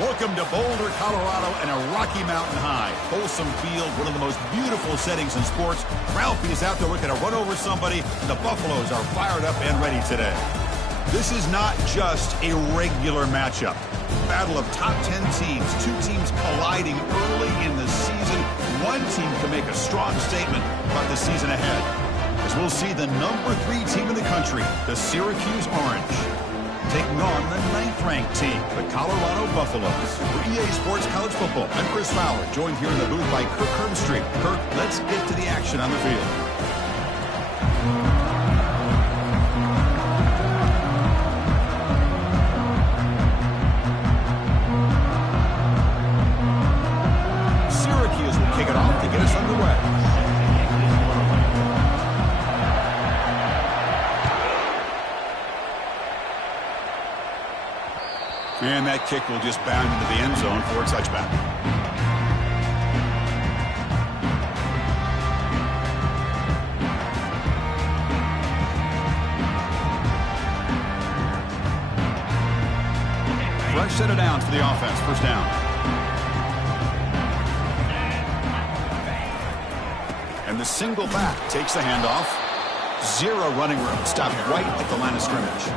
Welcome to Boulder, Colorado, and a Rocky Mountain high. Folsom Field, one of the most beautiful settings in sports. Ralphie is out there looking to run over somebody. The Buffaloes are fired up and ready today. This is not just a regular matchup. Battle of top 10 teams. Two teams colliding early in the season. One team can make a strong statement about the season ahead, as we'll see the number 3 team in the country, the Syracuse Orange, taking on the 9th-ranked team, the Colorado Buffaloes. For EA Sports College Football, I'm Chris Fowler, joined here in the booth by Kirk Herbstreit. Kirk, let's get to the action on the field. Syracuse will kick it off to get us underway. And that kick will just bound into the end zone for a touchback. Fresh set of downs for the offense. First down. And the single back takes the handoff. Zero running room. Stopped right at the line of scrimmage.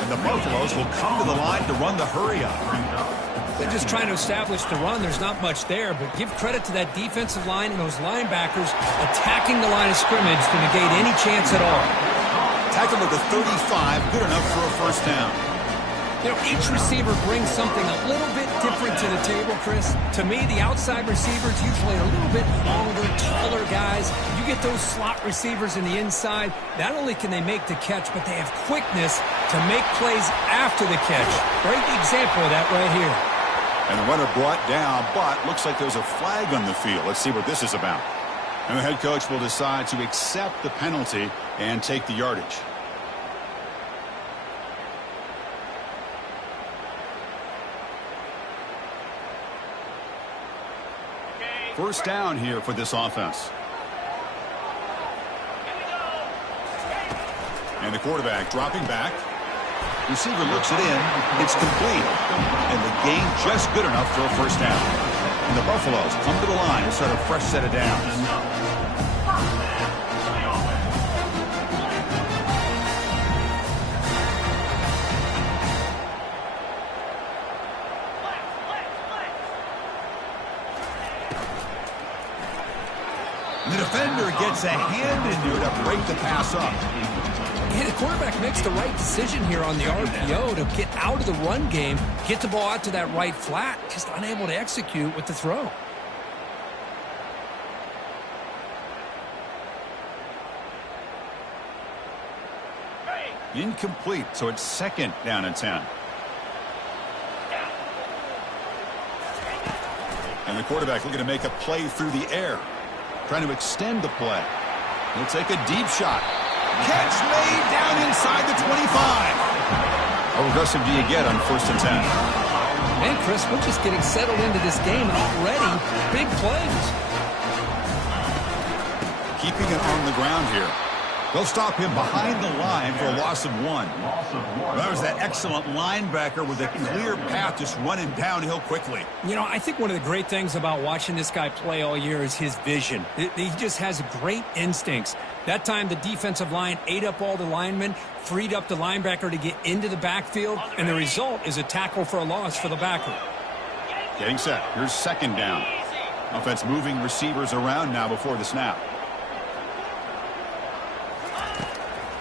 And the Buffaloes will come to the line to run the hurry-up. They're just trying to establish the run. There's not much there, but give credit to that defensive line and those linebackers attacking the line of scrimmage to negate any chance at all. Tackle at the 35, good enough for a first down. You know, each receiver brings something a little bit different to the table, Chris. To me, the outside receivers usually a little bit longer, taller guys. You get those slot receivers in the inside, not only can they make the catch, but they have quickness to make plays after the catch. Great example of that right here. And the runner brought down, but looks like there's a flag on the field. Let's see what this is about. And the head coach will decide to accept the penalty and take the yardage. First down here for this offense. And the quarterback dropping back. Receiver looks it in. It's complete. And the gain just good enough for a first down. And the Buffaloes come to the line and start a fresh set of downs. The defender gets a hand into it to break the pass up. Yeah, the quarterback makes the right decision here on the RPO to get out of the run game, get the ball out to that right flat, just unable to execute with the throw. Incomplete, so it's second down and 10. And the quarterback looking to make a play through the air, trying to extend the play. He'll take a deep shot. Catch made down inside the 25. How aggressive do you get on 1st and 10? Man, Chris, we're just getting settled into this game and already big plays. Keeping it on the ground here. They'll stop him behind the line for a loss of 1. That was that excellent linebacker with a clear path just running downhill quickly. You know, I think one of the great things about watching this guy play all year is his vision. He just has great instincts. That time the defensive line ate up all the linemen, freed up the linebacker to get into the backfield, and the result is a tackle for a loss for the backer. Getting set. Here's second down. Offense moving receivers around now before the snap.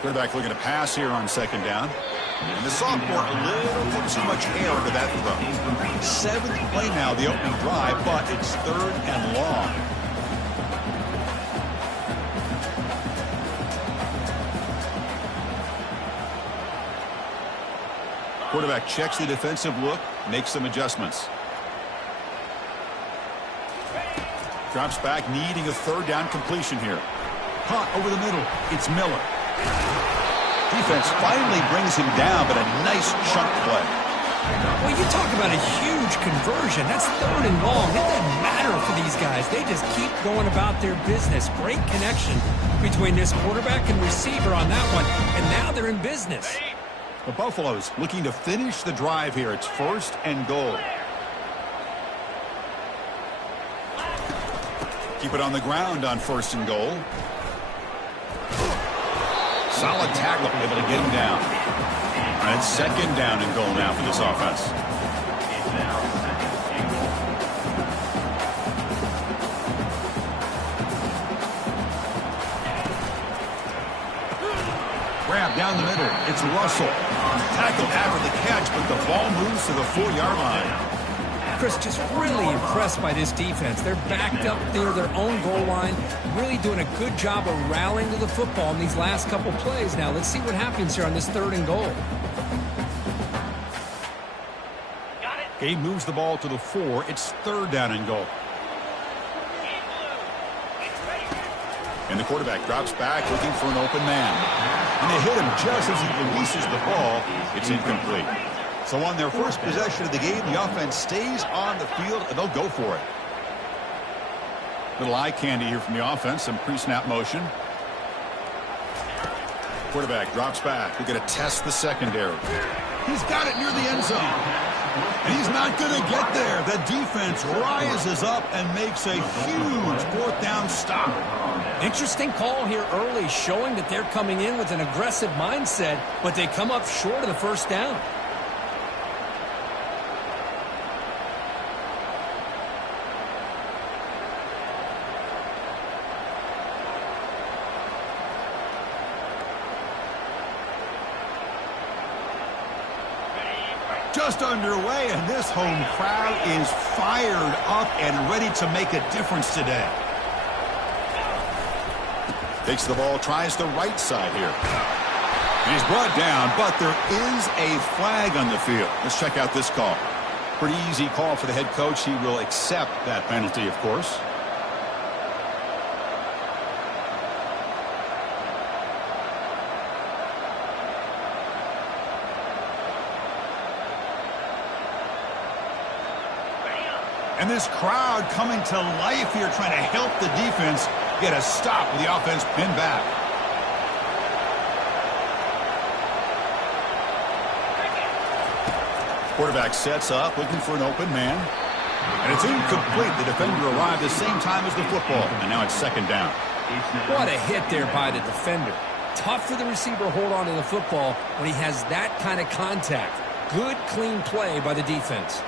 Quarterback looking to pass here on second down. And the sophomore a little too much air into that throw. 7th play now, the opening drive, but it's 3rd and long. Quarterback checks the defensive look, makes some adjustments. Drops back, needing a 3rd down completion here. Caught over the middle. It's Miller. Defense finally brings him down, but a nice chunk play. Well, you talk about a huge conversion. That's 3rd and long. It doesn't matter for these guys. They just keep going about their business. Great connection between this quarterback and receiver on that one, and now they're in business. The Buffaloes looking to finish the drive here. It's 1st and goal. Keep it on the ground on 1st and goal. Solid tackle, able to get him down. And it's 2nd down and goal now for this offense. Grab down the middle. It's Russell. Tackled after the catch, but the ball moves to the 4-yard line. Chris, just really impressed by this defense. They're backed up near their own goal line, really doing a good job of rallying to the football in these last couple plays. Now, let's see what happens here on this 3rd and goal. Gabe moves the ball to the 4. It's 3rd down and goal. And the quarterback drops back looking for an open man. And they hit him just as he releases the ball. It's incomplete. So on their first possession of the game, the offense stays on the field, and they'll go for it. Little eye candy here from the offense, some pre-snap motion. Quarterback drops back. They're going to test the secondary. He's got it near the end zone. And he's not going to get there. The defense rises up and makes a huge 4th down stop. Interesting call here early, showing that they're coming in with an aggressive mindset, but they come up short of the 1st down. Just underway, and this home crowd is fired up and ready to make a difference today. Takes the ball, tries the right side here. And he's brought down, but there is a flag on the field. Let's check out this call. Pretty easy call for the head coach. He will accept that penalty, of course. And this crowd coming to life here, trying to help the defense get a stop with the offense pinned back. Quarterback sets up, looking for an open man. And it's incomplete. The defender arrived the same time as the football. And now it's 2nd down. What a hit there by the defender. Tough for the receiver to hold on to the football when he has that kind of contact. Good, clean play by the defense.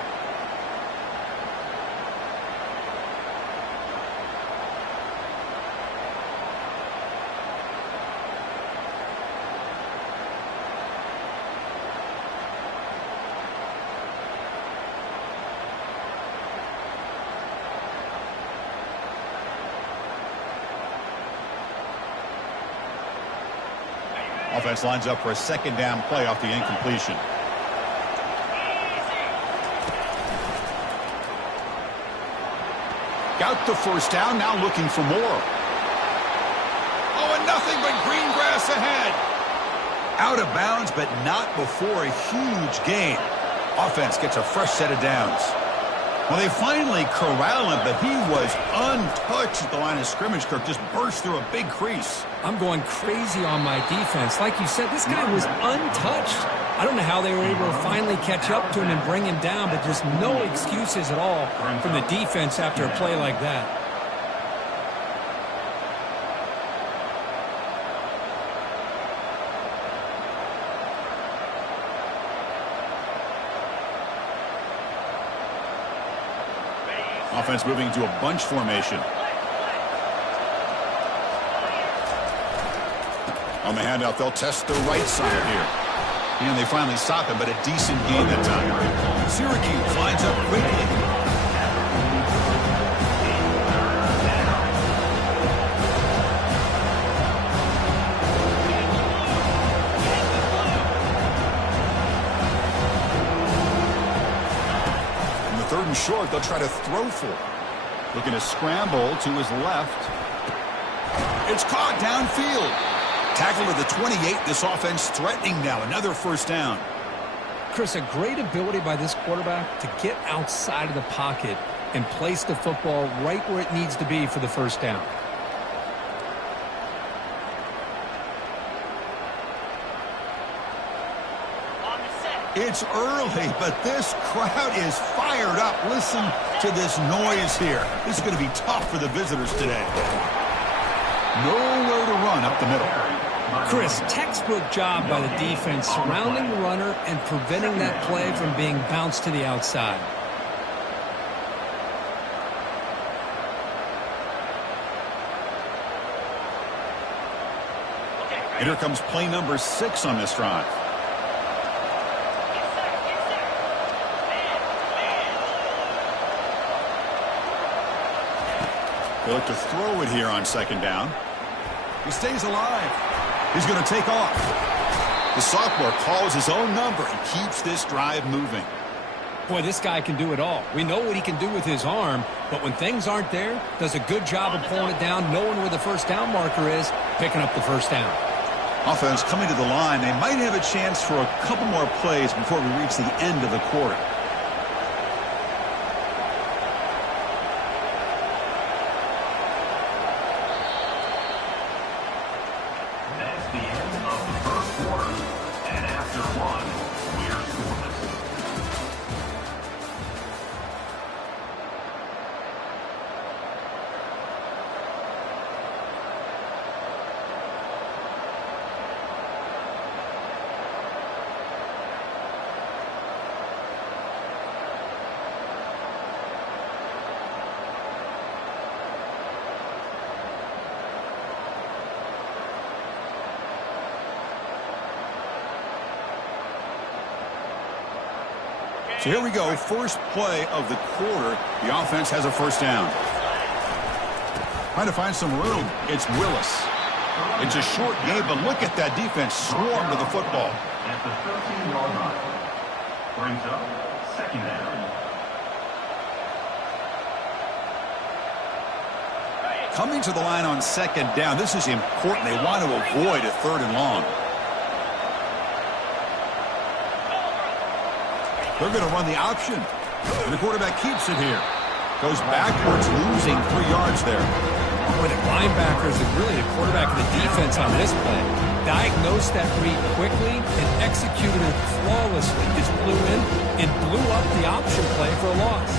Offense lines up for a 2nd down play off the incompletion. Got the 1st down, now looking for more. Oh, and nothing but green grass ahead. Out of bounds, but not before a huge gain. Offense gets a fresh set of downs. Well, they finally corral him, but he was untouched at the line of scrimmage. Kirk just burst through a big crease. I'm going crazy on my defense. Like you said, this guy was untouched. I don't know how they were able to finally catch up to him and bring him down, but just no excuses at all from the defense after a play like that. Offense moving to a bunch formation. On the handout, they'll test the right side here. And they finally stop him, but a decent gain that time. Syracuse lines up quickly. Third and short, they'll try to throw for it. Looking to scramble to his left. It's caught downfield. Tackled at the 28. This offense threatening now. Another 1st down. Chris, a great ability by this quarterback to get outside of the pocket and place the football right where it needs to be for the 1st down. On the set. It's early, but this crowd is fired up. Listen to this noise here. This is going to be tough for the visitors today. Nowhere to run up the middle. Chris, textbook job by the defense surrounding the runner and preventing that play from being bounced to the outside. And here comes play number 6 on this drive. They look to throw it here on second down. He stays alive. He's going to take off. The sophomore calls his own number and keeps this drive moving. Boy, this guy can do it all. We know what he can do with his arm, but when things aren't there, does a good job of pulling it down, knowing where the first down marker is, picking up the first down. Offense coming to the line. They might have a chance for a couple more plays before we reach the end of the quarter. So here we go, first play of the quarter. The offense has a first down. Trying to find some room. It's Willis. It's a short game, but look at that defense swarm to the football. At the 13-yard line. Brings up second down. Coming to the line on second down. This is important. They want to avoid a third and long. They're going to run the option. And the quarterback keeps it here. Goes backwards, losing 3 yards there. Boy, the linebackers and really the quarterback of the defense on this play diagnosed that read quickly and executed it flawlessly. Just blew in and blew up the option play for a loss.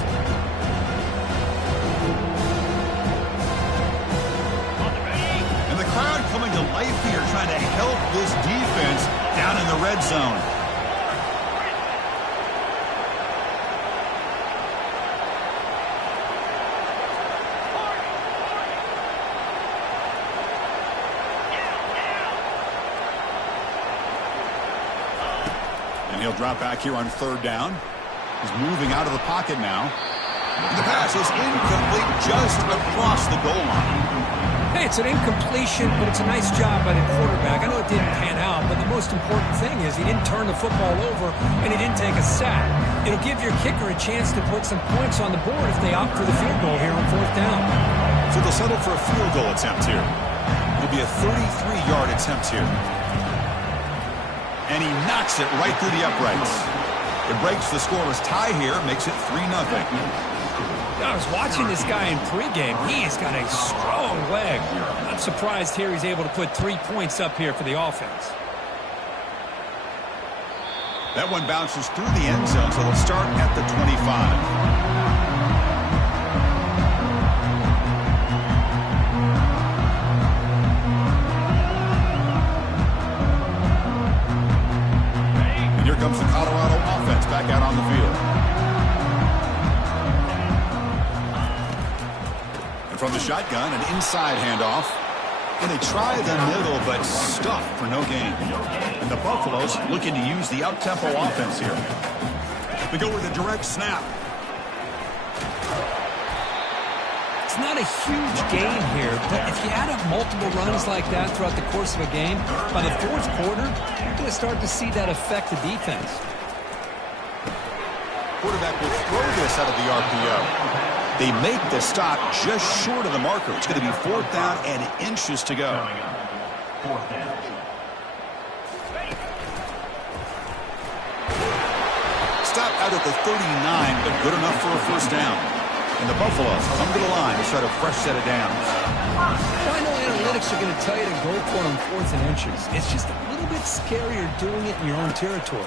And the crowd coming to life here, trying to help this defense down in the red zone. He'll drop back here on third down. He's moving out of the pocket now. And the pass is incomplete just across the goal line. Hey, it's an incompletion, but it's a nice job by the quarterback. I know it didn't pan out, but the most important thing is he didn't turn the football over and he didn't take a sack. It'll give your kicker a chance to put some points on the board if they opt for the field goal here on fourth down. So they'll settle for a field goal attempt here. It'll be a 33-yard attempt here. And he knocks it right through the uprights. It breaks the scoreless tie here, makes it 3-0. I was watching this guy in pregame. He's got a strong leg. Not surprised here he's able to put 3 points up here for the offense. That one bounces through the end zone, so they'll start at the 25. Comes the Colorado offense back out on the field. And from the shotgun, an inside handoff. And they try the middle, but stuffed for no gain. And the Buffaloes looking to use the up-tempo offense here. They go with a direct snap. It's not a huge gain here, but if you add up multiple runs like that throughout the course of a game, by the fourth quarter, you're going to start to see that affect the defense. Quarterback will throw this out of the RPO. They make the stop just short of the marker. It's going to be fourth down and inches to go. Fourth down. Stop out at the 39, but good enough for a first down. And the Buffaloes come to the line to start a fresh set of downs. Well, I know analytics are going to tell you to go for it on 4th and inches. It's just a little bit scarier doing it in your own territory.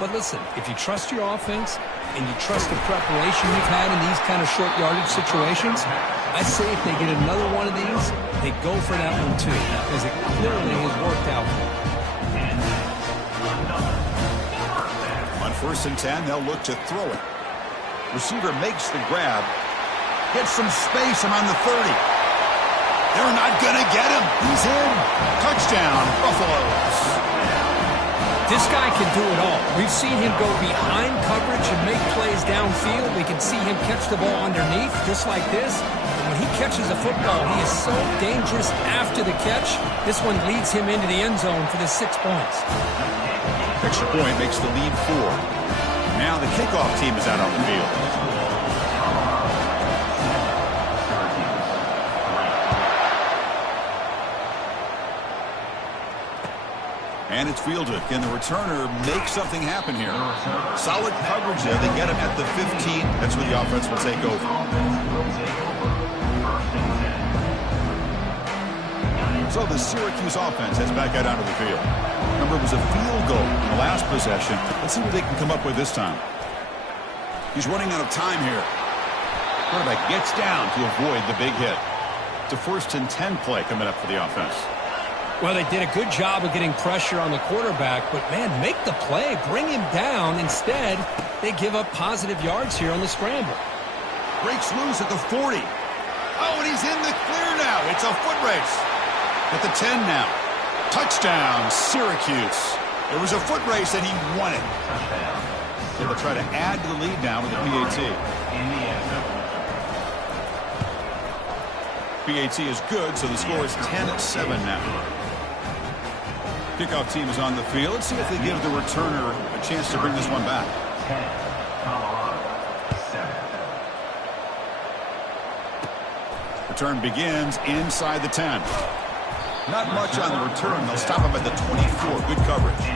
But listen, if you trust your offense and you trust the preparation you've had in these kind of short yardage situations, I say if they get another one of these, they go for that one too, because it clearly has worked out for them. On 1st and 10, they'll look to throw it. Receiver makes the grab. Gets some space around the 30. They're not going to get him. He's in. Touchdown, Buffaloes. This guy can do it all. We've seen him go behind coverage and make plays downfield. We can see him catch the ball underneath, just like this. And when he catches a football, he is so dangerous after the catch. This one leads him into the end zone for the 6 points. Extra point makes the lead 4. Now the kickoff team is out on the field. And it's fielded. Can the returner make something happen here? Solid coverage there. They get him at the 15. That's where the offense will take over. So the Syracuse offense heads back out onto the field. Remember, it was a field goal in the last possession. Let's see what they can come up with this time. He's running out of time here. Quarterback gets down to avoid the big hit. It's a 1st and 10 play coming up for the offense. Well, they did a good job of getting pressure on the quarterback, but, man, make the play. Bring him down. Instead, they give up positive yards here on the scramble. Breaks loose at the 40. Oh, and he's in the clear now. It's a foot race. At the 10 now. Touchdown, Syracuse. It was a foot race, and he won it. So they'll try to add to the lead now with the PAT. PAT is good, so the score is 10-7 now. Kickoff team is on the field. Let's see if they give the returner a chance to bring this one back. Return begins inside the 10. Not much on the return. They'll stop him at the 24. Good coverage.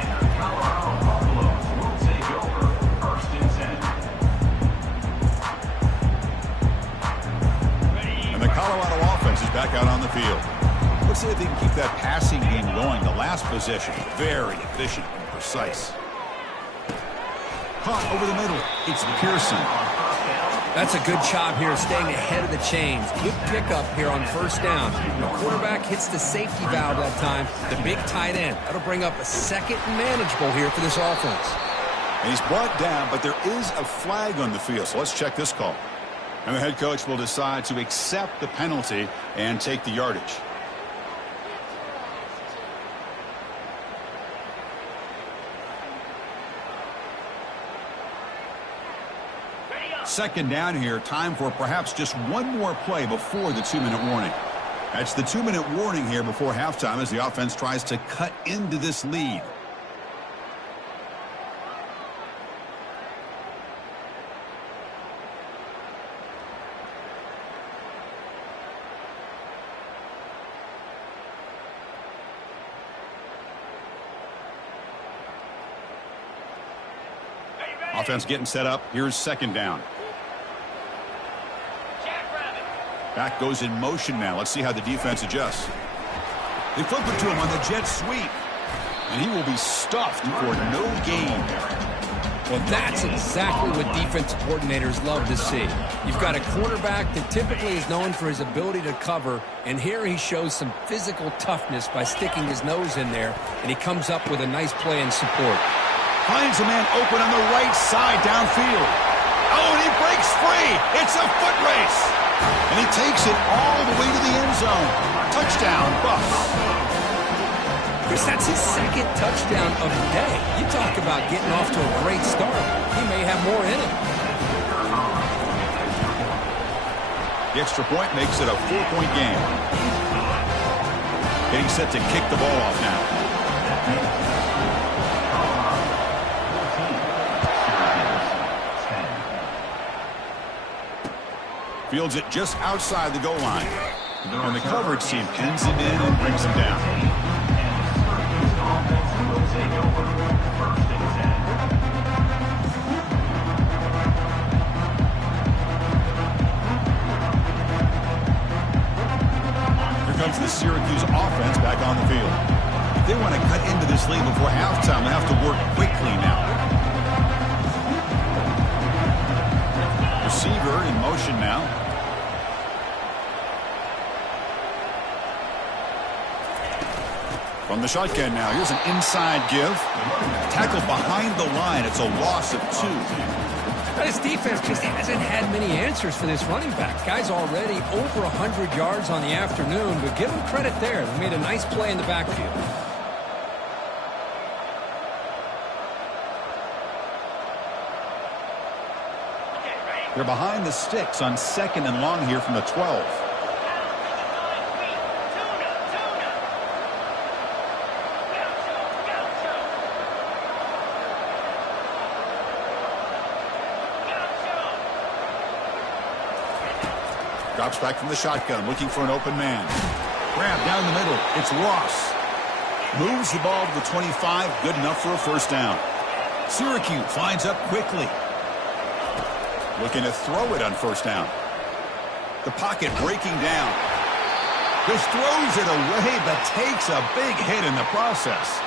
And the Colorado offense is back out on the field. Let's see if they can keep that passing game going. The last possession, very efficient and precise. Caught over the middle. It's Pearson. That's a good job here, staying ahead of the chains. Good pickup here on 1st down. The quarterback hits the safety valve that time. The big tight end. That'll bring up a 2nd and manageable here for this offense. And he's brought down, but there is a flag on the field. So let's check this call. And the head coach will decide to accept the penalty and take the yardage. Second down here. Time for perhaps just one more play before the 2-minute warning. That's the 2-minute warning here before halftime as the offense tries to cut into this lead. Offense getting set up. Here's 2nd down. Back goes in motion now. Let's see how the defense adjusts. They flip it to him on the jet sweep. And he will be stuffed for no gain. Well, that's exactly what defensive coordinators love to see. You've got a quarterback that typically is known for his ability to cover, and here he shows some physical toughness by sticking his nose in there, and he comes up with a nice play in support. Finds a man open on the right side downfield. Oh, and he breaks free. It's a foot race. And he takes it all the way to the end zone. Touchdown, Buffs. Chris, that's his 2nd touchdown of the day. You talk about getting off to a great start. He may have more in him. The extra point makes it a 4-point game. Getting set to kick the ball off now. Fields it just outside the goal line. And the coverage team pins him in and brings him down. Here comes the Syracuse offense back on the field. If they want to cut into this lead before halftime, they have to work quickly now. third in motion now. From the shotgun now, here's an inside give. Tackle behind the line. It's a loss of 2. His defense just hasn't had many answers for this running back. Guy's already over 100 yards on the afternoon, but give him credit there. They made a nice play in the backfield. They're behind the sticks on 2nd and long here from the 12. Drops back from the shotgun, looking for an open man. Grab down the middle. It's Ross. Moves the ball to the 25. Good enough for a first down. Syracuse lines up quickly. Looking to throw it on first down. The pocket breaking down. Just throws it away, but takes a big hit in the process.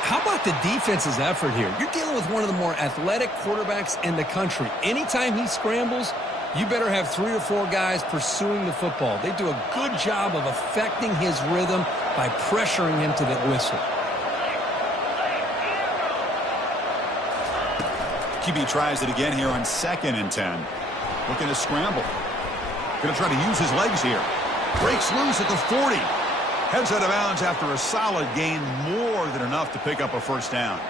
How about the defense's effort here? You're dealing with one of the more athletic quarterbacks in the country. Anytime he scrambles, you better have 3 or 4 guys pursuing the football. They do a good job of affecting his rhythm by pressuring him to the whistle. QB tries it again here on 2nd and 10. Looking to scramble. Going to try to use his legs here. Breaks loose at the 40. Heads out of bounds after a solid gain, more than enough to pick up a first down.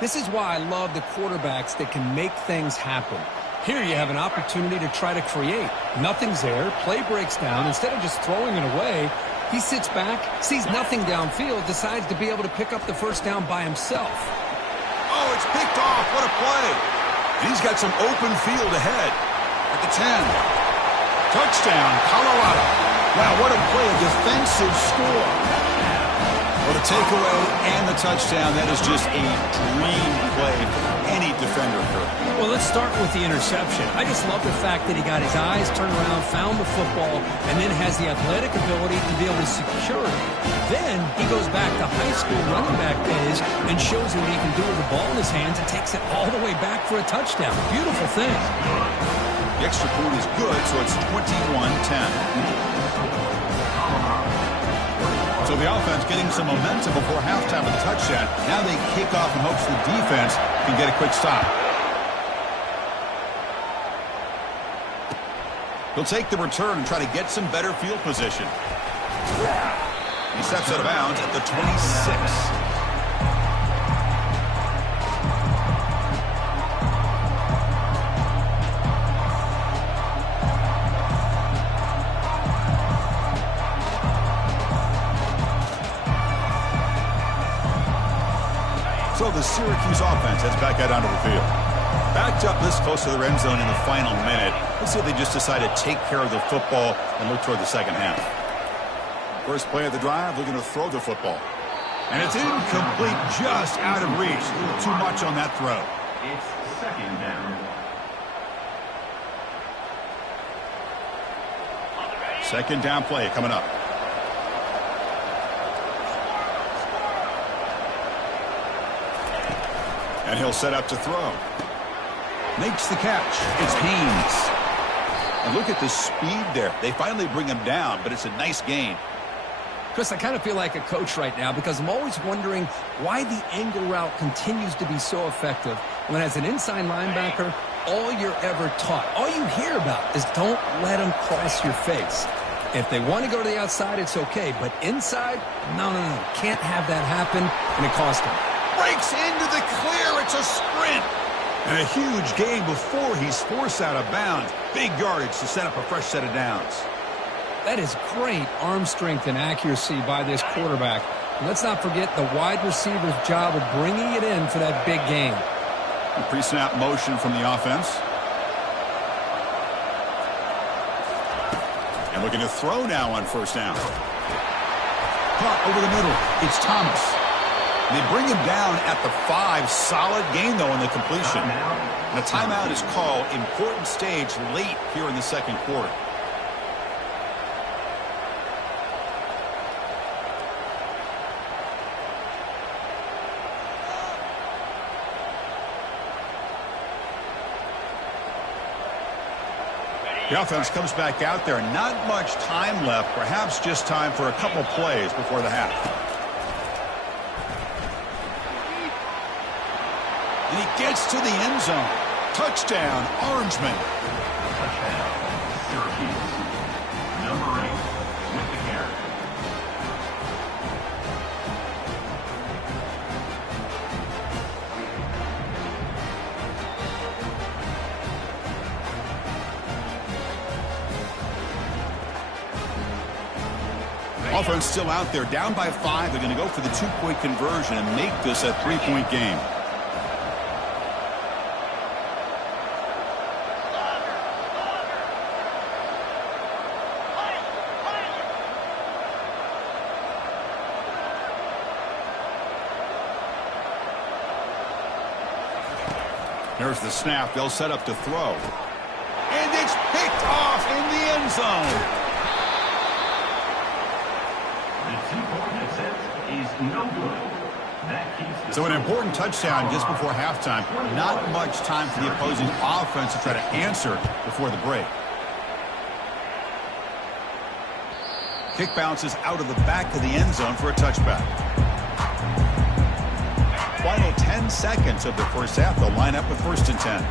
This is why I love the quarterbacks that can make things happen. Here you have an opportunity to try to create. Nothing's there. Play breaks down. Instead of just throwing it away, he sits back, sees nothing downfield, decides to be able to pick up the first down by himself. Oh, it's picked off. What a play. And he's got some open field ahead at the 10. Touchdown, Colorado. Wow, what a play. A defensive score. Well, the takeaway and the touchdown, that is just a dream play for any defender, Kirk. Well, let's start with the interception. I just love the fact that he got his eyes turned around, found the football, and then has the athletic ability to be able to secure it. Then he goes back to high school running back days and shows you what he can do with the ball in his hands and takes it all the way back for a touchdown. Beautiful thing. The extra point is good, so it's 21-10. So the offense getting some momentum before halftime with the touchdown. Now they kick off in hopes the defense can get a quick stop. He'll take the return and try to get some better field position. He steps out of bounds at the 26. So the Syracuse offense heads back out onto the field. Backed up this close to the end zone in the final minute. Let's see if they just decide to take care of the football and look toward the second half. First play of the drive, looking to throw the football. And it's incomplete, just out of reach. A little too much on that throw. It's 2nd down. Second down play coming up. And he'll set up to throw. Makes the catch. It's Haynes. And look at the speed there. They finally bring him down, but it's a nice gain. Chris, I kind of feel like a coach right now because I'm always wondering why the angle route continues to be so effective when as an inside linebacker, all you're ever taught, all you hear about is don't let them cross your face. If they want to go to the outside, it's okay. But inside, no. Can't have that happen, and it cost him. Breaks into the clear. It's a sprint. And a huge gain before he's forced out of bounds. Big yardage to set up a fresh set of downs. That is great arm strength and accuracy by this quarterback. And let's not forget the wide receiver's job of bringing it in for that big gain. Pre-snap motion from the offense. And looking to throw now on first down. Caught over the middle. It's Thomas. They bring him down at the 5. Solid gain, though, in the completion. And a timeout is called. Important stage late here in the second quarter. The offense comes back out there. Not much time left. Perhaps just time for a couple plays before the half. And he gets to the end zone. Touchdown, Orangeman. Touchdown, Syracuse. Number 8 with the carry. Offense still out there, down by 5. They're going to go for the 2-point conversion and make this a 3-point game. There's the snap. They'll set up to throw. And it's picked off in the end zone. The 2-point attempt is no good. That keeps the So an important touchdown just before halftime. Not much time for the opposing offense to try to answer before the break. Kick bounces out of the back of the end zone for a touchback. Final 10 seconds of the first half. They'll line up with 1st and 10.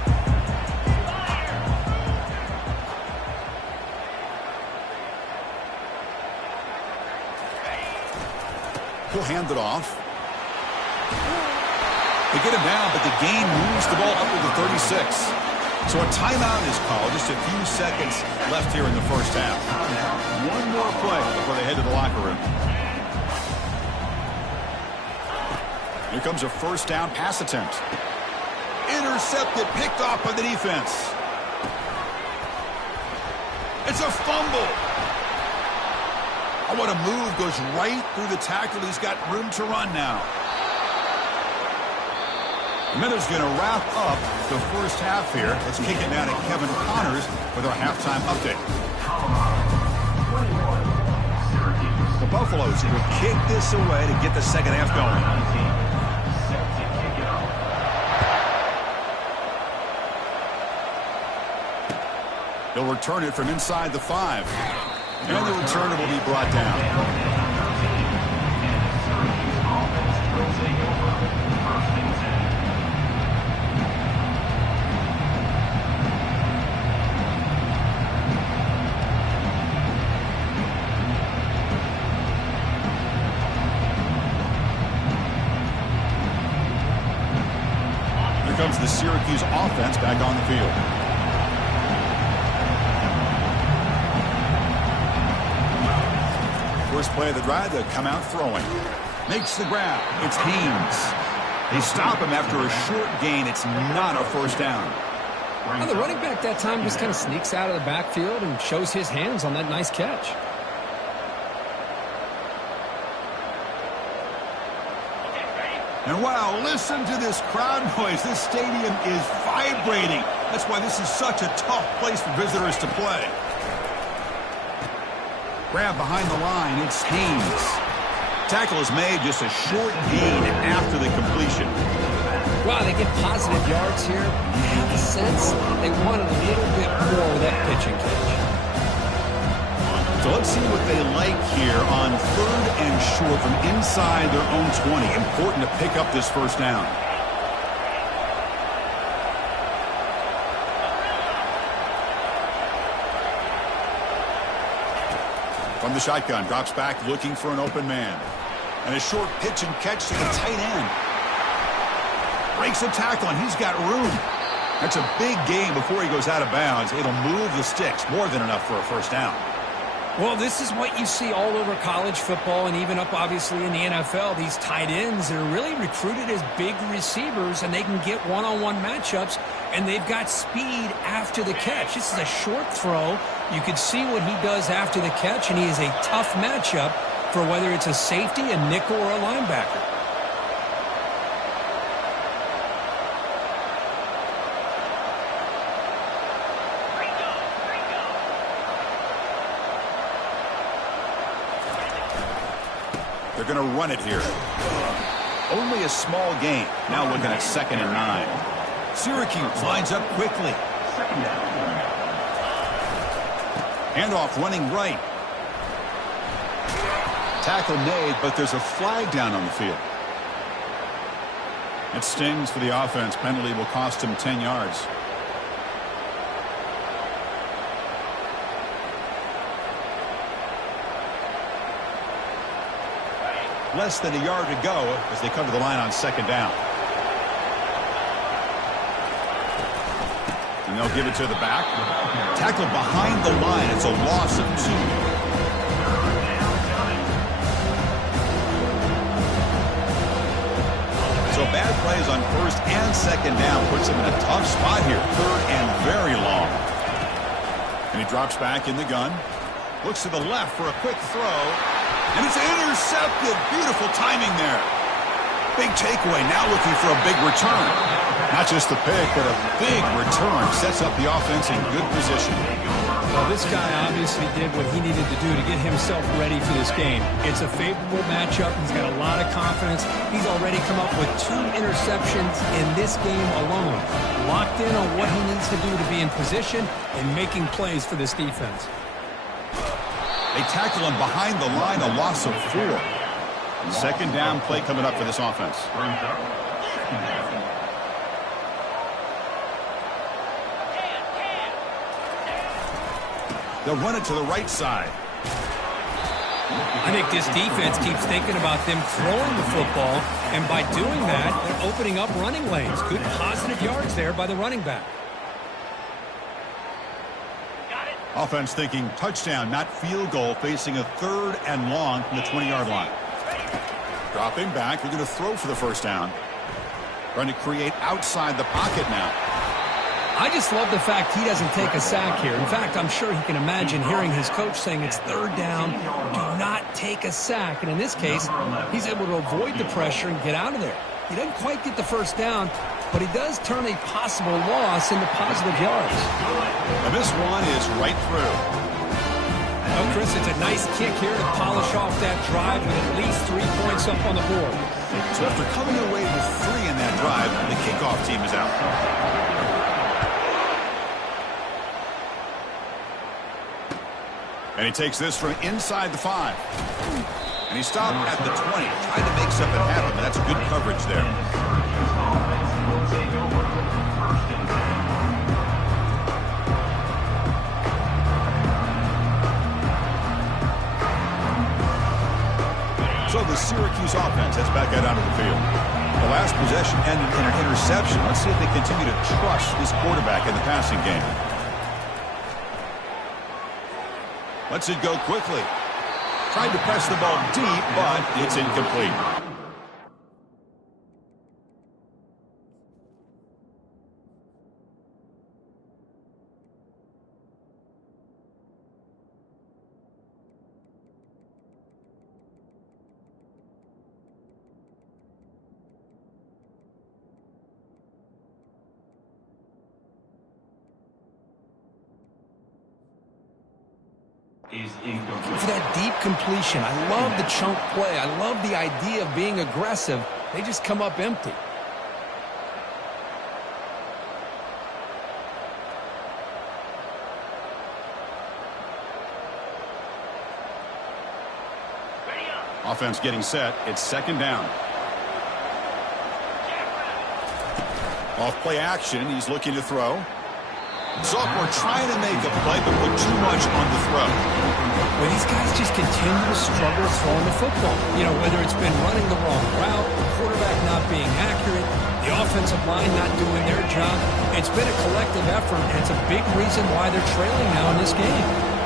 He'll hand it off. They get him down, but the gain moves the ball up to the 36. So a timeout is called. Just a few seconds left here in the first half. One more play before they head to the locker room. Here comes a 1st down pass attempt. Intercepted, picked off by the defense. It's a fumble. Oh, what a move. Goes right through the tackle. He's got room to run now. Miller's going to wrap up the first half here. Let's kick it down to Kevin Connors with our halftime update. The Buffaloes will kick this away to get the second half going. They'll return it from inside the 5. And the returner will be brought down. Here comes the Syracuse offense back on the field. First play of the drive, they'll come out throwing. Makes the grab. It's Haynes. They stop him after a short gain. It's not a 1st down. Well, the running back that time just kind of sneaks out of the backfield and shows his hands on that nice catch. And wow, listen to this crowd noise. This stadium is vibrating. That's why this is such a tough place for visitors to play. Grab behind the line. It's Haynes. Tackle is made, just a short gain after the completion. Wow, they get positive yards here. I have a sense they wanted a little bit more with that pitching catch. So let's see what they like here on 3rd and short from inside their own 20. Important to pick up this 1st down. From the shotgun, drops back looking for an open man. And a short pitch and catch to the tight end. Breaks a tackle, and he's got room. That's a big gain before he goes out of bounds. It'll move the sticks, more than enough for a 1st down. Well, this is what you see all over college football and even up, obviously, in the NFL. These tight ends are really recruited as big receivers, and they can get one-on-one matchups, and they've got speed after the catch. This is a short throw. You can see what he does after the catch, and he is a tough matchup for whether it's a safety, a nickel, or a linebacker. They're going to run it here. Only a small gain. Now looking at 2nd and 9. Syracuse lines up quickly. Handoff running right. Tackle made, but there's a flag down on the field. It stings for the offense. Penalty will cost him 10 yards. Less than a yard to go as they come to the line on second down. And they'll give it to the back. Tackle behind the line. It's a loss of 2. So bad plays on first and second down puts him in a tough spot here. Third and very long. And he drops back in the gun. Looks to the left for a quick throw. And it's intercepted. Beautiful timing there. Big takeaway. Now looking for a big return. Not just the pick, but a big return. Sets up the offense in good position. Well, this guy obviously did what he needed to do to get himself ready for this game. It's a favorable matchup. He's got a lot of confidence. He's already come up with 2 interceptions in this game alone. Locked in on what he needs to do to be in position and making plays for this defense. They tackle him behind the line, a loss of 4. Second down play coming up for this offense. They'll run it to the right side. I think this defense keeps thinking about them throwing the football, and by doing that, they're opening up running lanes. Good positive yards there by the running back. Offense thinking touchdown, not field goal, facing a 3rd and long from the 20-yard line. Dropping back, they're going to throw for the first down. Trying to create outside the pocket now. I just love the fact he doesn't take a sack here. In fact, I'm sure he can imagine hearing his coach saying it's 3rd down, do not take a sack. And in this case, he's able to avoid the pressure and get out of there. He doesn't quite get the first down, but he does turn a possible loss into positive yards. And this one is right through. Well, Chris, it's a nice kick here to polish off that drive with at least 3 points up on the board. So after coming away with 3 in that drive, the kickoff team is out. And he takes this from inside the 5. And he stopped at the 20, trying to make something happen, but that's good coverage there. So the Syracuse offense heads back out onto the field. The last possession ended in an interception. Let's see if they continue to trust this quarterback in the passing game. Lets it go quickly. Tried to press the ball deep, but it's incomplete. For that deep completion, I love the chunk play. I love the idea of being aggressive. They just come up empty. Offense getting set. It's second down. Off play action. He's looking to throw. Sophomore trying to make a play, but put too much on the throw. Well, these guys just continue to struggle throwing the football. You know, whether it's been running the wrong route, the quarterback not being accurate, the offensive line not doing their job. It's been a collective effort, and it's a big reason why they're trailing now in this game.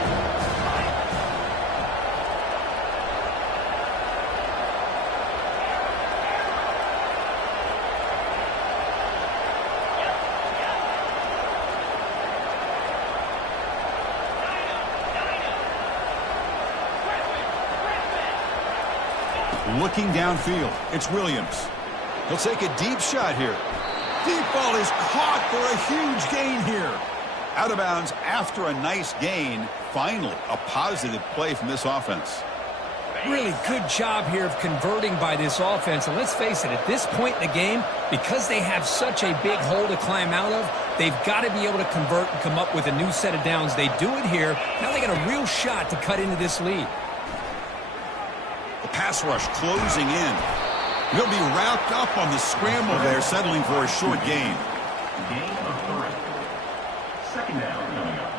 Looking downfield, it's Williams. He'll take a deep shot here. Deep ball is caught for a huge gain here. Out of bounds after a nice gain. Finally, a positive play from this offense. Really good job here of converting by this offense. And let's face it, at this point in the game, because they have such a big hole to climb out of, They've got to be able to convert and come up with a new set of downs. They do it here. Now they got a real shot to cut into this lead. The pass rush closing in. He'll be wrapped up on the scramble there, settling for a short gain. Gain of 3. Second down coming up.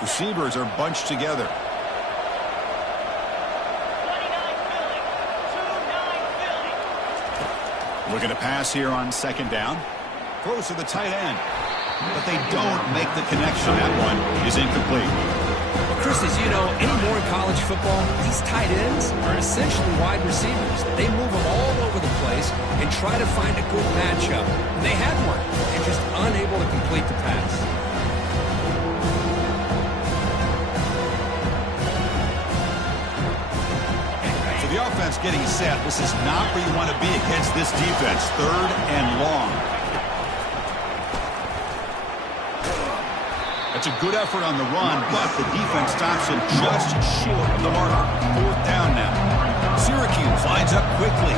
Receivers are bunched together. Looking to pass here on second down. Throws to the tight end. But they don't make the connection. That one is incomplete. Chris, as you know, anymore in college football, these tight ends are essentially wide receivers. They move them all over the place and try to find a good matchup. And they had one. They're just unable to complete the pass. The offense getting set. This is not where you want to be against this defense. 3rd and long. That's a good effort on the run, but the defense stops him just short of the marker. 4th down now. Syracuse lines up quickly.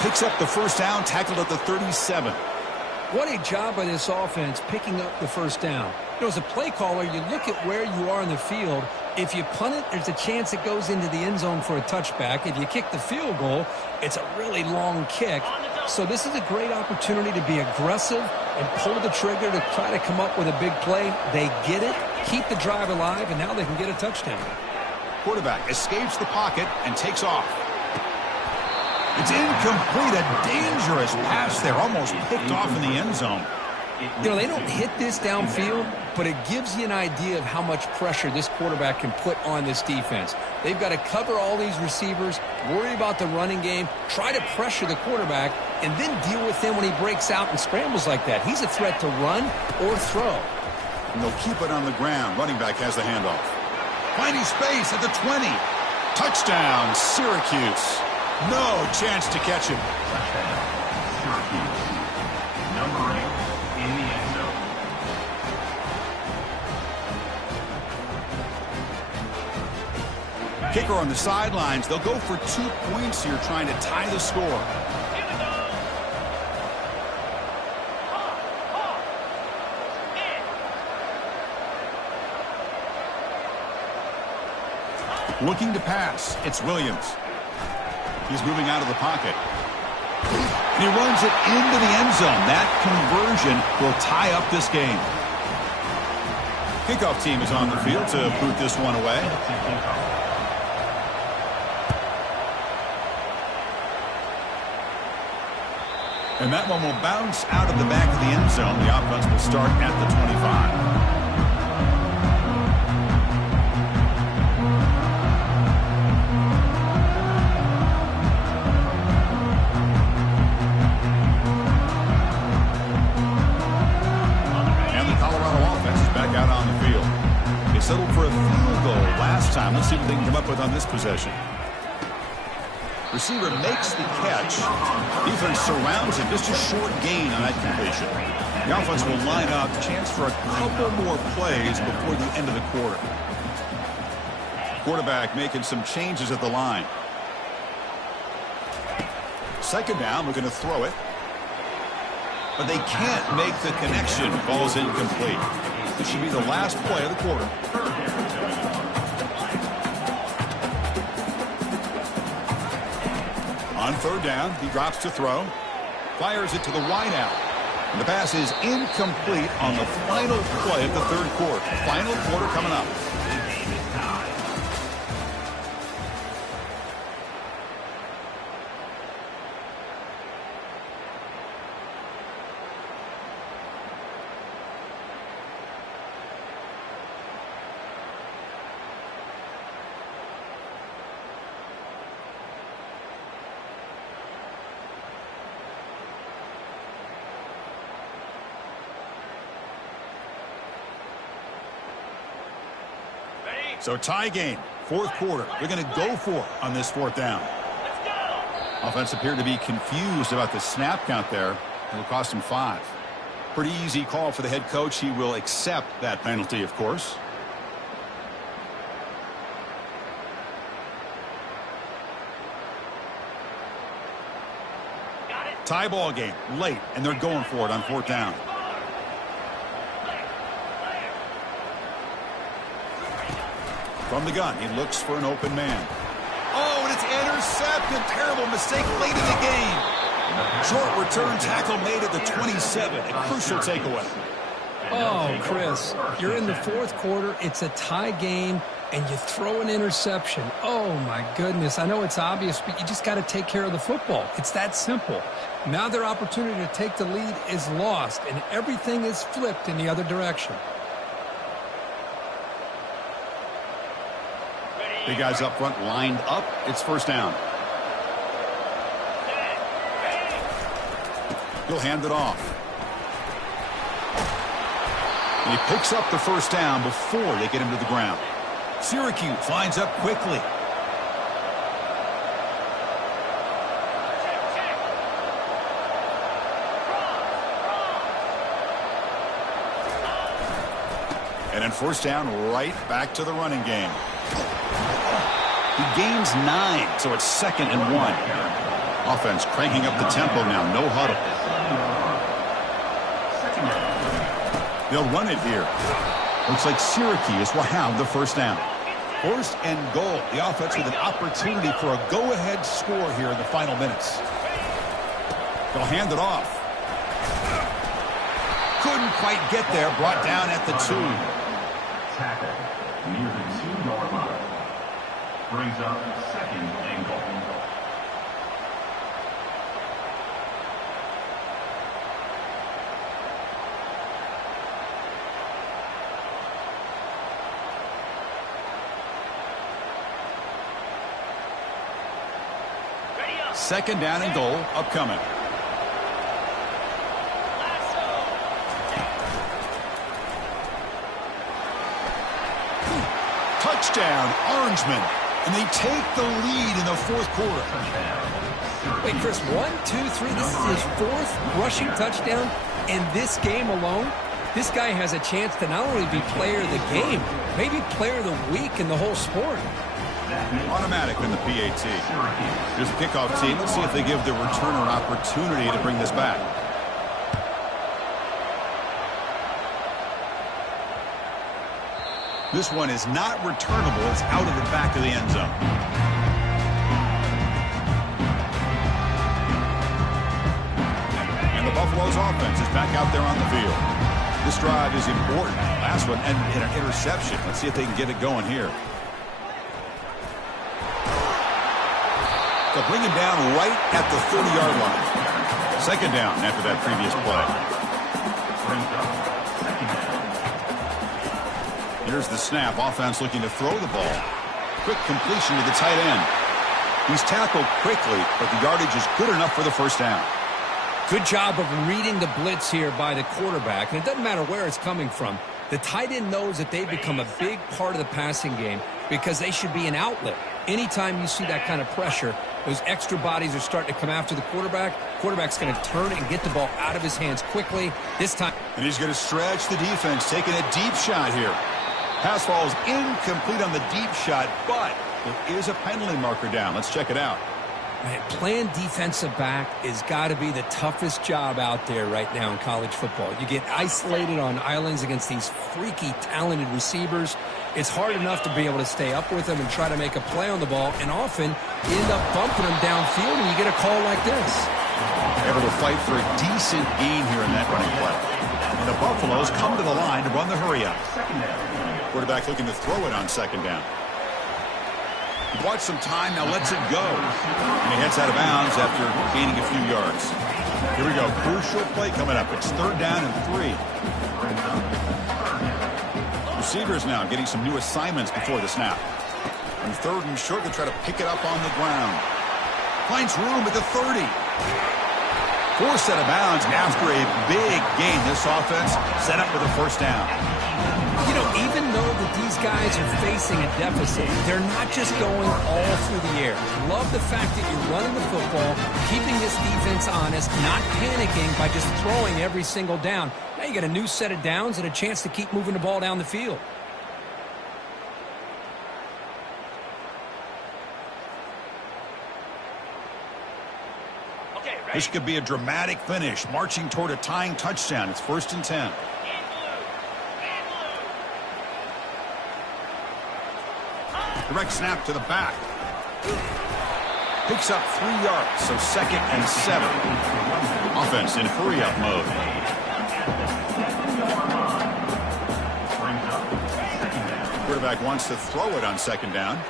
Picks up the first down, tackled at the 37. What a job by this offense picking up the first down. You know, as a play caller, you look at where you are in the field. If you punt it, there's a chance it goes into the end zone for a touchback. If you kick the field goal, it's a really long kick. So this is a great opportunity to be aggressive and pull the trigger to try to come up with a big play. They get it, keep the drive alive, and now they can get a touchdown. Quarterback escapes the pocket and takes off. It's incomplete. A dangerous pass there. Almost picked off in the end zone. You know, they don't hit this downfield, but it gives you an idea of how much pressure this quarterback can put on this defense. They've got to cover all these receivers, worry about the running game, try to pressure the quarterback, and then deal with him when he breaks out and scrambles like that. He's a threat to run or throw. And they'll keep it on the ground. Running back has the handoff. Finding space at the 20. Touchdown, Syracuse. No chance to catch him. Touchdown, Syracuse. Number 8 in the end zone. Kicker on the sidelines. They'll go for 2 points here, trying to tie the score. Looking to pass. It's Williams. He's moving out of the pocket. He runs it into the end zone. That conversion will tie up this game. Kickoff team is on the field to boot this one away. And that one will bounce out of the back of the end zone. The offense will start at the 25. Settled for a field goal last time. Let's see what they can come up with on this possession. Receiver makes the catch. Defense surrounds him. Just a short gain on that completion. The offense will line up. Chance for a couple more plays before the end of the quarter. Quarterback making some changes at the line. Second down, looking to throw it. But they can't make the connection. Ball's incomplete. This should be the last play of the quarter. On third down, he drops to throw. Fires it to the wide out. And the pass is incomplete on the final play of the third quarter. Final quarter coming up. So tie game, fourth quarter. They're going to go for it on this fourth down. Offense appeared to be confused about the snap count there. It'll cost him 5. Pretty easy call for the head coach. He will accept that penalty, of course. Tie ball game, late, and they're going for it on fourth down. From the gun, he looks for an open man. Oh, and it's intercepted. Terrible mistake late in the game. Short return tackle made at the 27. A crucial takeaway. Oh, Chris, you're in the fourth quarter. It's a tie game, and you throw an interception. Oh, my goodness. I know it's obvious, but you just got to take care of the football. It's that simple. Now their opportunity to take the lead is lost, and everything is flipped in the other direction. Big guys up front lined up. It's first down. He'll hand it off. And he picks up the first down before they get him to the ground. Syracuse lines up quickly. And then first down, right back to the running game. He gains 9, so it's 2nd and 1. Offense cranking up the tempo now, no huddle. They'll run it here. Looks like Syracuse will have the first down. 1st and goal. The offense with an opportunity for a go-ahead score here in the final minutes. They'll hand it off. Couldn't quite get there. Brought down at the 2. Tackle near the 2-yard line. Brings up 2nd and goal. Second down and goal upcoming. Touchdown, Orangemen. And they take the lead in the fourth quarter. Wait, Chris, 1, 2, 3. This is his 4th rushing touchdown in this game alone. This guy has a chance to not only be player of the game, maybe player of the week in the whole sport. Automatic in the PAT. Here's the kickoff team. Let's see if they give the returner an opportunity to bring this back. This one is not returnable. It's out of the back of the end zone. And the Buffalo's offense is back out there on the field. This drive is important. Last one and an interception. Let's see if they can get it going here. They'll bring him down right at the 30-yard line. Second down after that previous play. Here's the snap. Offense looking to throw the ball. Quick completion to the tight end. He's tackled quickly, but the yardage is good enough for the first down. Good job of reading the blitz here by the quarterback. And it doesn't matter where it's coming from. The tight end knows that they've become a big part of the passing game because they should be an outlet. Anytime you see that kind of pressure, those extra bodies are starting to come after the quarterback. Quarterback's going to turn and get the ball out of his hands quickly. This time. And he's going to stretch the defense, taking a deep shot here. Pass falls incomplete on the deep shot, but there is a penalty marker down. Let's check it out. Man, playing defensive back has got to be the toughest job out there right now in college football. You get isolated on islands against these freaky, talented receivers. It's hard enough to be able to stay up with them and try to make a play on the ball, and often you end up bumping them downfield and you get a call like this. Able to fight for a decent gain here in that running play. And the Buffaloes come to the line to run the hurry-up. Quarterback looking to throw it on second down. He bought some time, now lets it go. And he heads out of bounds after gaining a few yards. Here we go, crucial play coming up. It's third down and 3. Receivers now getting some new assignments before the snap. On third and short, they try to pick it up on the ground. Finds room at the 30. Forced out of bounds after a big gain. This offense set up for the first down. You know, even though that these guys are facing a deficit, they're not just going all through the air. Love the fact that you're running the football, keeping this defense honest, not panicking by just throwing every single down. Now you got a new set of downs and a chance to keep moving the ball down the field. This could be a dramatic finish, marching toward a tying touchdown. It's 1st and 10. Direct snap to the back. Picks up 3 yards, so 2nd and 7. Offense in hurry-up mode. Quarterback wants to throw it on 2nd down.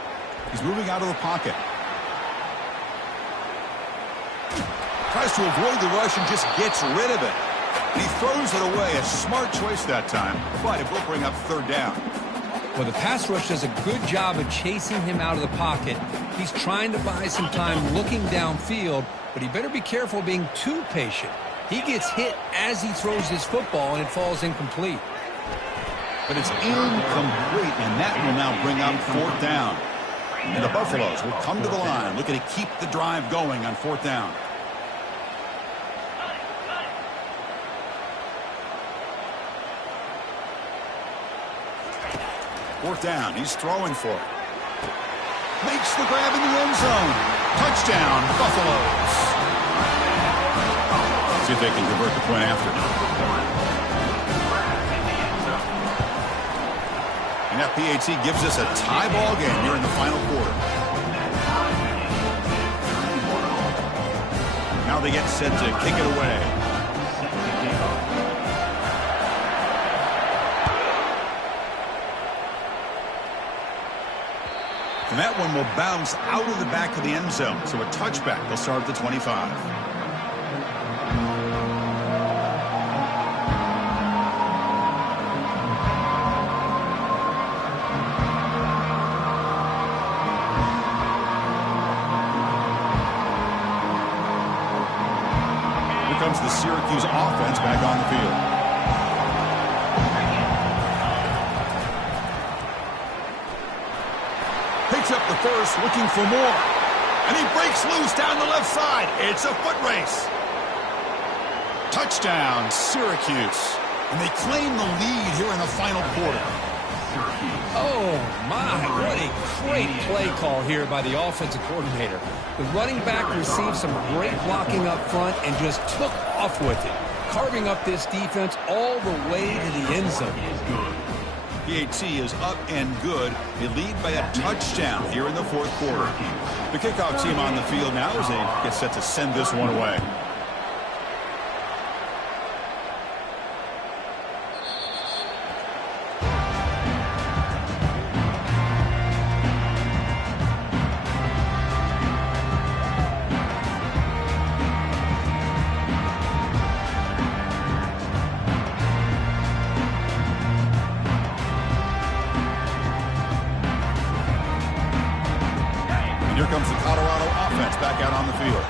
He's moving out of the pocket. Tries to avoid the rush and just gets rid of it. And he throws it away. A smart choice that time, but it will bring up 3rd down. Well, the pass rush does a good job of chasing him out of the pocket. He's trying to buy some time looking downfield, but he better be careful being too patient. He gets hit as he throws his football, and it falls incomplete. But it's incomplete, and that will now bring up 4th down. And the Buffaloes will come to the line, looking to keep the drive going on 4th down. Fourth down. He's throwing for it. Makes the grab in the end zone. Touchdown, Buffaloes. See if they can convert the point after. And that PAT gives us a tie ball game here in the final quarter. Now they get set to kick it away. And that one will bounce out of the back of the end zone. So a touchback. They'll start at the 25. Here comes the Syracuse offense back on the field. Up the first, looking for more. And he breaks loose down the left side. It's a foot race. Touchdown, Syracuse. And they claim the lead here in the final quarter. Oh, my. What a great play call here by the offensive coordinator. The running back received some great blocking up front and just took off with it, carving up this defense all the way to the end zone. PAT is up and good. They lead by a touchdown here in the 4th quarter. The kickoff team on the field now as they get set to send this one away. Here comes the Colorado offense back out on the field.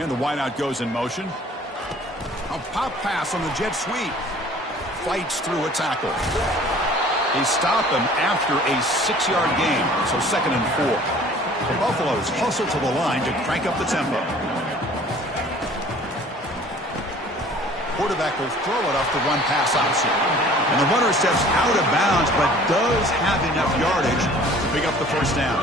And the wideout goes in motion. A pop pass on the jet sweep. Fights through a tackle. They stop him after a 6-yard gain, so 2nd and 4. The Buffaloes hustle to the line to crank up the tempo. Quarterback will throw it off the run-pass option. And the runner steps out of bounds, but does have enough yardage to pick up the 1st down.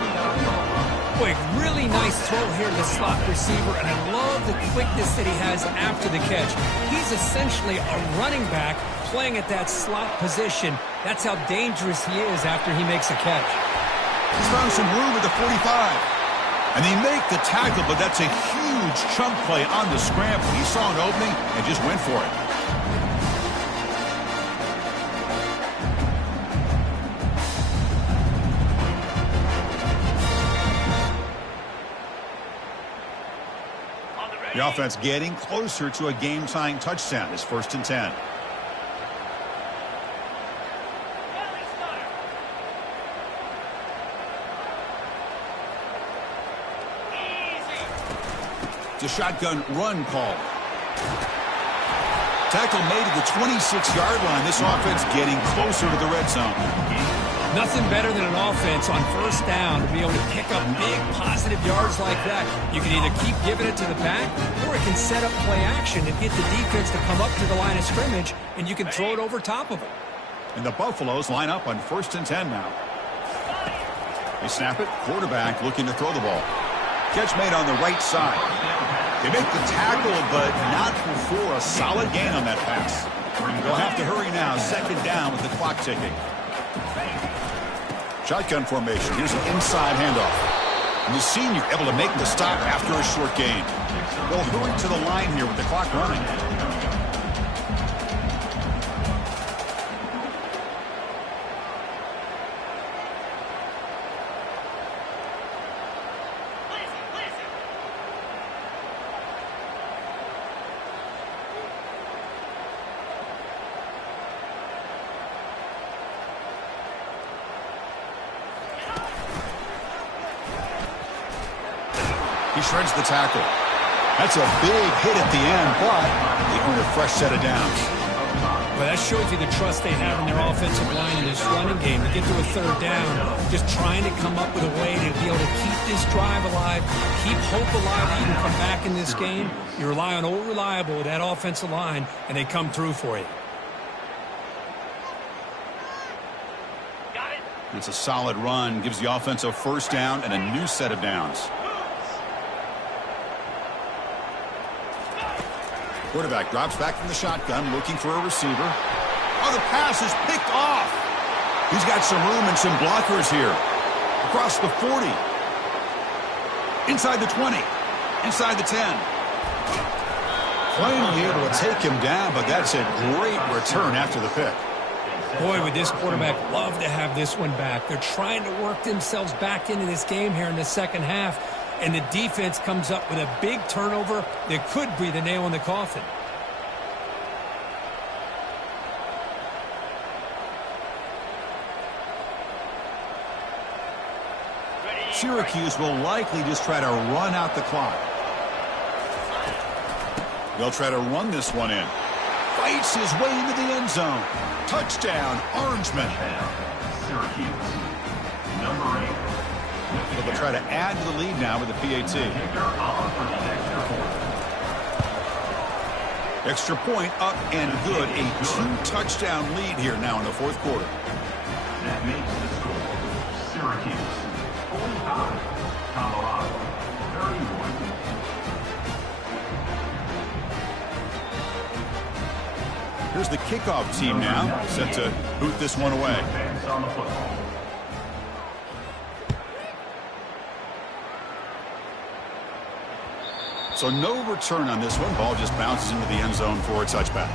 Boy, really nice throw here to the slot receiver, and I love the quickness that he has after the catch. He's essentially a running back playing at that slot position. That's how dangerous he is after he makes a catch. He's found some room at the 45. And they make the tackle, but that's a huge chunk play on the scramble. He saw an opening and just went for it. The offense getting closer to a game-tying touchdown. It's 1st and 10. It's a shotgun run call. Tackle made at the 26-yard line. This offense getting closer to the red zone. Nothing better than an offense on first down to be able to pick up big positive yards like that. You can either keep giving it to the back, or it can set up play action and get the defense to come up to the line of scrimmage, and you can throw it over top of them. And the Buffaloes line up on 1st and 10 now. They snap it. Quarterback looking to throw the ball. Catch made on the right side. They make the tackle, but not before a solid gain on that pass. They'll have to hurry now. 2nd down with the clock ticking. Shotgun formation. Here's an inside handoff. And the senior able to make the stop after a short gain. They'll hurry to the line here with the clock running. He shreds the tackle. That's a big hit at the end, but they earn a fresh set of downs. Well, that shows you the trust they have in their offensive line in this running game. To get to a 3rd down, just trying to come up with a way to be able to keep this drive alive, keep hope alive that you can come back in this game. You rely on Old Reliable with that offensive line, and they come through for you. It's a solid run, gives the offense a 1st down and a new set of downs. Quarterback drops back from the shotgun, looking for a receiver. Oh, the pass is picked off. He's got some room and some blockers here. Across the 40. Inside the 20. Inside the 10. Finally able to take him down, but that's a great return after the pick. Boy, would this quarterback love to have this one back. They're trying to work themselves back into this game here in the 2nd half. And the defense comes up with a big turnover that could be the nail in the coffin. Syracuse will likely just try to run out the clock. They'll try to run this one in. Fights his way into the end zone. Touchdown, Orangeman. Syracuse, number 8. They'll try to add to the lead now with the PAT. Extra point up and good. A 2-touchdown lead here now in the 4th quarter. That makes the score Syracuse 45, Colorado 31. Here's the kickoff team now, set to boot this one away. Fans on the football. So no return on this one. Ball just bounces into the end zone for a touchback.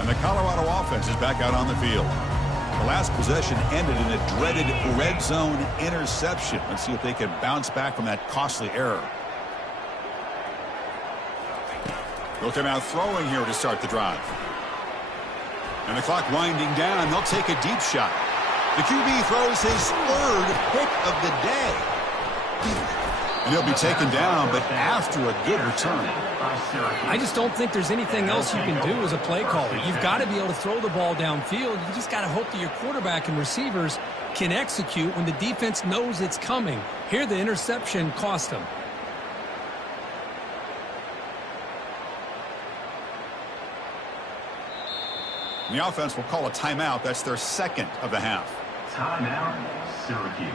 And the Colorado offense is back out on the field. The last possession ended in a dreaded red zone interception. Let's see if they can bounce back from that costly error. They'll come out throwing here to start the drive. And the clock winding down. They'll take a deep shot. The QB throws his 3rd pick of the day. And he'll be taken down, but after a good return. I just don't think there's anything else you can do as a play caller. You've got to be able to throw the ball downfield. You just got to hope that your quarterback and receivers can execute when the defense knows it's coming. Here, the interception cost them. And the offense will call a timeout. That's their 2nd of the half. Timeout, Syracuse.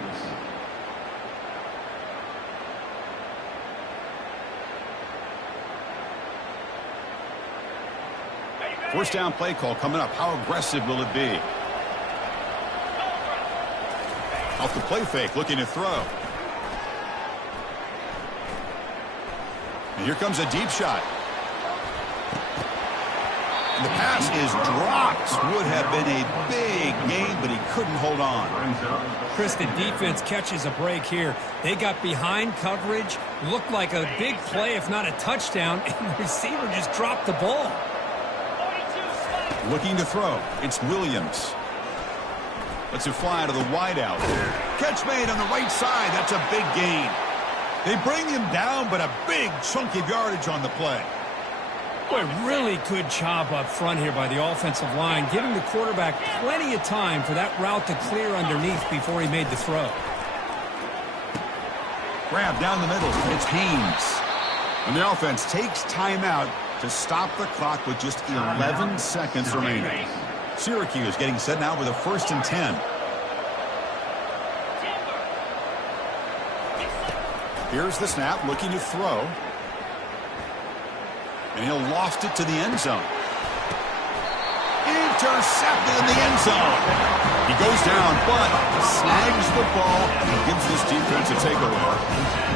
First down play call coming up. How aggressive will it be? Off the play fake, looking to throw. And here comes a deep shot. And the pass is dropped. Would have been a big gain, but he couldn't hold on. Chris, the defense catches a break here. They got behind coverage, looked like a big play, if not a touchdown, and the receiver just dropped the ball. Looking to throw. It's Williams. Let's it fly to the wideout. Catch made on the right side. That's a big gain. They bring him down, but a big chunk of yardage on the play. Boy, really good job up front here by the offensive line, giving the quarterback plenty of time for that route to clear underneath before he made the throw. Grab down the middle. It's Haynes. And the offense takes timeout to stop the clock with just 11 seconds remaining. Syracuse getting set now with a 1st and 10. Here's the snap, looking to throw. And he'll loft it to the end zone. Intercepted in the end zone. He goes down, but snags the ball and gives this defense a takeaway.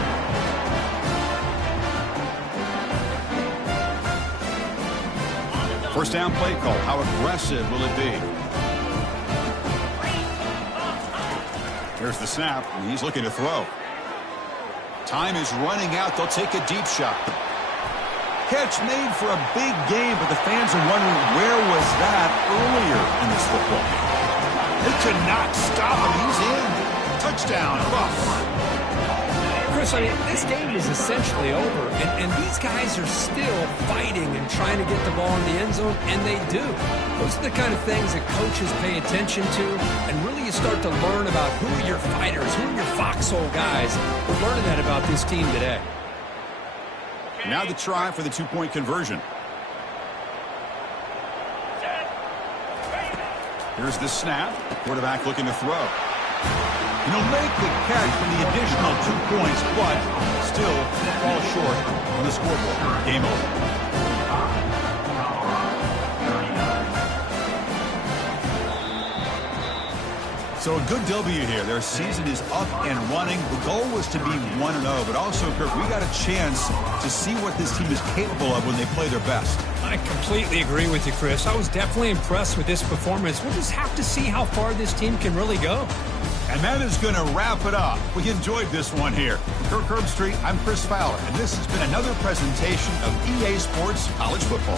First down play call. How aggressive will it be? Here's the snap, and he's looking to throw. Time is running out. They'll take a deep shot. Catch made for a big game, but the fans are wondering where was that earlier in this football game. They could not stop him. He's in. Touchdown, Buff. Chris, I mean, this game is essentially over, and these guys are still fighting and trying to get the ball in the end zone, and they do. Those are the kind of things that coaches pay attention to, and really you start to learn about who are your fighters, who are your foxhole guys. We're learning that about this team today. Now the try for the two-point conversion. Here's the snap. Quarterback looking to throw. And he'll make the catch for the additional 2 points, but still fall short on the scoreboard. Game over. So a good W here. Their season is up and running. The goal was to be 1-0, but also, Kirk, we got a chance to see what this team is capable of when they play their best. I completely agree with you, Chris. I was definitely impressed with this performance. We'll just have to see how far this team can really go. And that is going to wrap it up. We enjoyed this one here. From Kirk Herbstreit, I'm Chris Fowler, and this has been another presentation of EA Sports College Football.